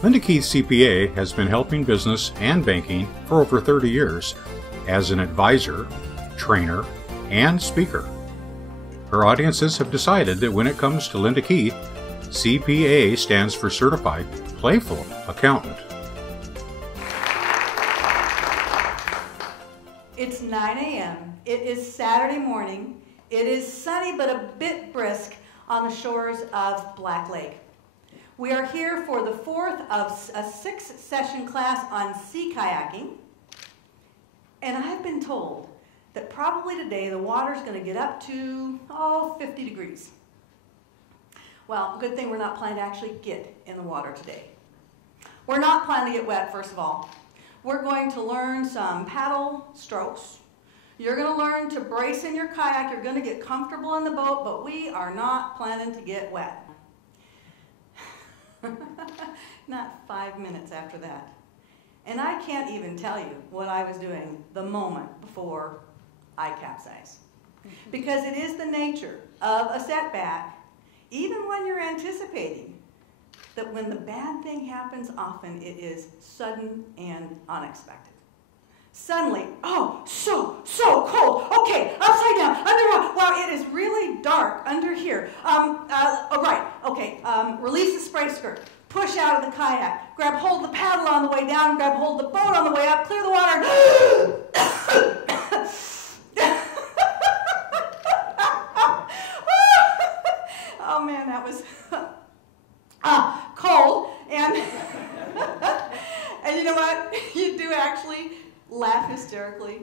Linda Keith CPA has been helping business and banking for over 30 years as an advisor, trainer, and speaker. Her audiences have decided that when it comes to Linda Keith, CPA stands for Certified Playful Accountant. It's 9 a.m. It is Saturday morning. It is sunny but a bit brisk on the shores of Black Lake. We are here for the fourth of a 6-session class on sea kayaking. And I've been told that probably today the water's going to get up to, 50 degrees. Well, good thing we're not planning to actually get in the water today. We're not planning to get wet, first of all. We're going to learn some paddle strokes. You're going to learn to brace in your kayak. You're going to get comfortable in the boat, but we are not planning to get wet. Not 5 minutes after that. And I can't even tell you what I was doing the moment before I capsized. Because it is the nature of a setback, even when you're anticipating, that when the bad thing happens, often it is sudden and unexpected. Suddenly, so cold. Okay, upside down, underwater. Wow, it is really dark under here. Release the spray skirt. Push out of the kayak. Grab hold of the paddle on the way down. Grab hold of the boat on the way up. Clear the water. Oh man, that was cold. And you know what? You do actually laugh hysterically,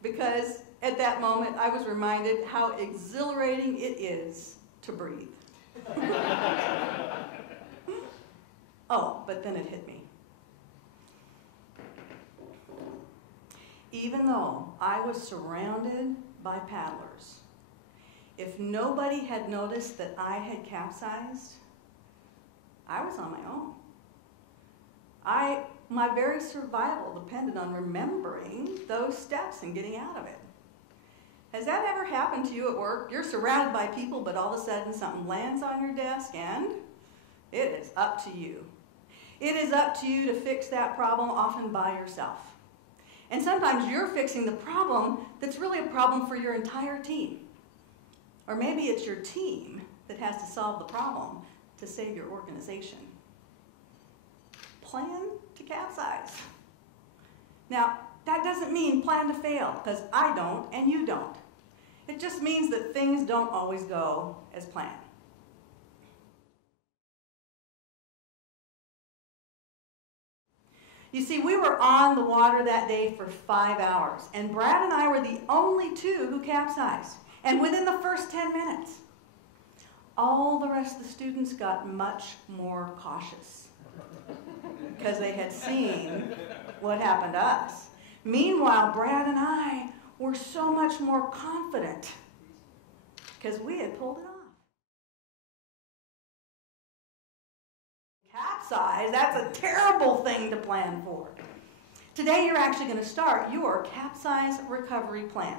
because at that moment I was reminded how exhilarating it is to breathe. But then it hit me. Even though I was surrounded by paddlers, if nobody had noticed that I had capsized, I was on my own. My very survival depended on remembering those steps and getting out of it. Has that ever happened to you at work? You're surrounded by people, but all of a sudden something lands on your desk and it is up to you. It is up to you to fix that problem, often by yourself. And sometimes you're fixing the problem that's really a problem for your entire team. Or maybe it's your team that has to solve the problem to save your organization. Plan to capsize. Now, that doesn't mean plan to fail, because I don't and you don't. It just means that things don't always go as planned. You see, we were on the water that day for 5 hours, and Brad and I were the only two who capsized, and within the first 10 minutes. All the rest of the students got much more cautious because they had seen what happened to us. Meanwhile, Brad and I were so much more confident because we had pulled it off. Capsize, that's a terrible thing to plan for. Today you're actually going to start your Capsize recovery plan.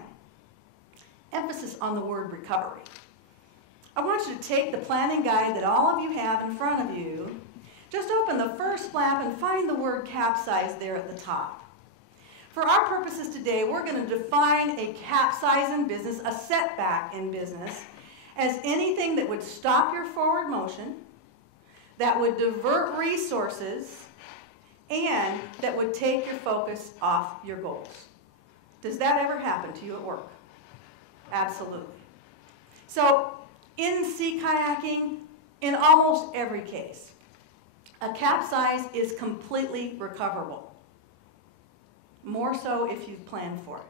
Emphasis on the word recovery. I want you to take the planning guide that all of you have in front of you. Just open the first flap and find the word capsize there at the top. For our purposes today, we're going to define a capsize in business, a setback in business, as anything that would stop your forward motion, that would divert resources, and that would take your focus off your goals. Does that ever happen to you at work? Absolutely. So, in sea kayaking, in almost every case, a capsize is completely recoverable. More so if you've planned for it.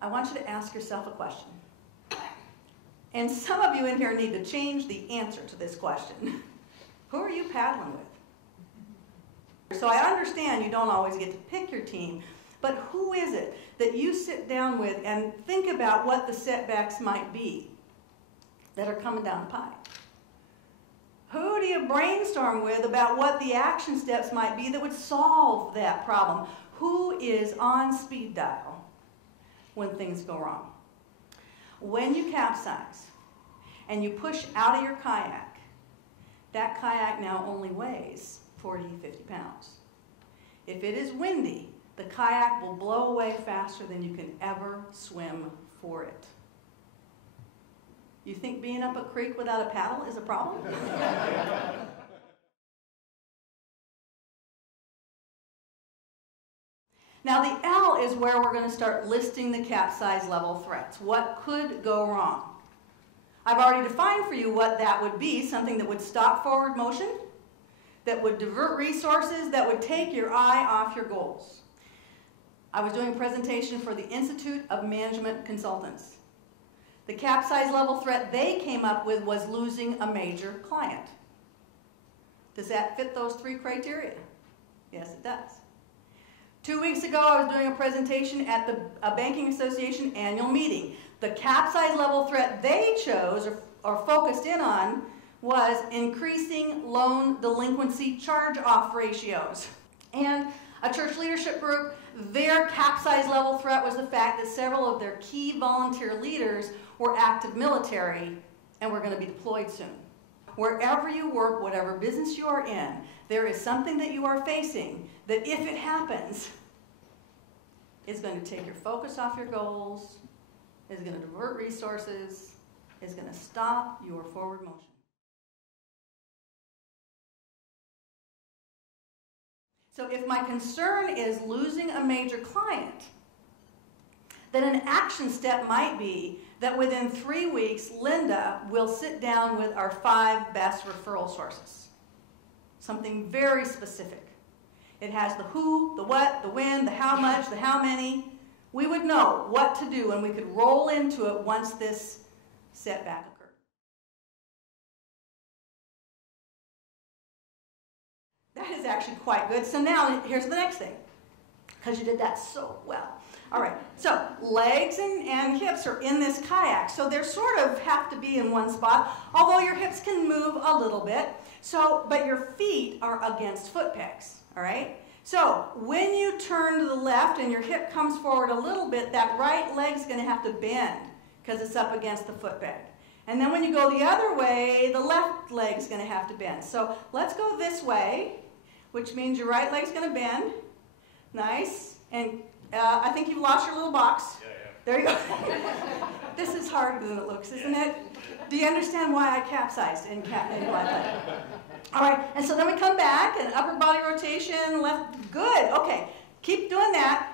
I want you to ask yourself a question. And some of you in here need to change the answer to this question. Who are you paddling with? So I understand you don't always get to pick your team, but who is it that you sit down with and think about what the setbacks might be that are coming down the pipe? Who do you brainstorm with about what the action steps might be that would solve that problem? Who is on speed dial when things go wrong? When you capsize, and you push out of your kayak, that kayak now only weighs 40, 50 pounds. If it is windy, the kayak will blow away faster than you can ever swim for it. You think being up a creek without a paddle is a problem? Now the L is where we're going to start listing the capsize level threats. What could go wrong? I've already defined for you what that would be, something that would stop forward motion, that would divert resources, that would take your eye off your goals. I was doing a presentation for the Institute of Management Consultants. The capsize level threat they came up with was losing a major client. Does that fit those 3 criteria? Yes, it does. 2 weeks ago, I was doing a presentation at the Banking Association annual meeting. The capsize level threat they chose or focused in on was increasing loan delinquency charge-off ratios. And a church leadership group, their capsize level threat was the fact that several of their key volunteer leaders were active military and were going to be deployed soon. Wherever you work, whatever business you are in, there is something that you are facing that if it happens, is going to take your focus off your goals, is going to divert resources, is going to stop your forward motion. So if my concern is losing a major client, then an action step might be that within 3 weeks, Linda will sit down with our 5 best referral sources. Something very specific. It has the who, the what, the when, the how much, the how many. We would know what to do and we could roll into it once this setback occurred. That is actually quite good. So now here's the next thing, because you did that so well. All right, so legs and hips are in this kayak, so they sort of have to be in one spot, although your hips can move a little bit. So, but your feet are against foot pegs, all right? So when you turn to the left and your hip comes forward a little bit, that right leg's going to have to bend because it's up against the foot peg. And then when you go the other way, the left leg's going to have to bend. So let's go this way, which means your right leg's going to bend. Nice. And I think you've lost your little box. Yeah. There you go. This is harder than it looks, isn't it? Do you understand why I capsized in Black? All right, and so then we come back, and upper body rotation, left, good, okay. Keep doing that.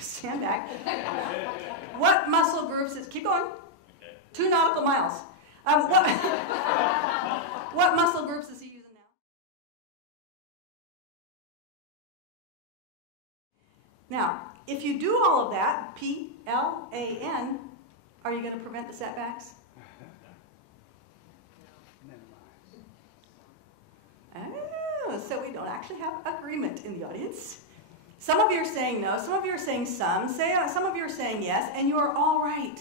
Stand back. What muscle groups keep going. 2 nautical miles. What muscle groups is he using now? Now, if you do all of that, P.L.A.N, are you going to prevent the setbacks? Oh, so we don't actually have agreement in the audience. Some of you are saying no, some of you are saying some of you are saying yes, and you are all right.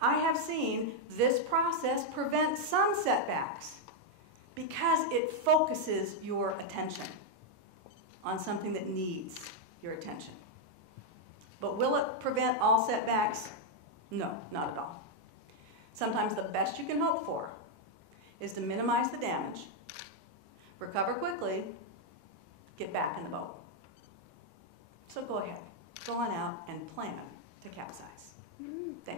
I have seen this process prevent some setbacks because it focuses your attention on something that needs your attention. But will it prevent all setbacks? No, not at all. Sometimes the best you can hope for is to minimize the damage, recover quickly, get back in the boat. So go ahead, go on out and plan to capsize. Thank you.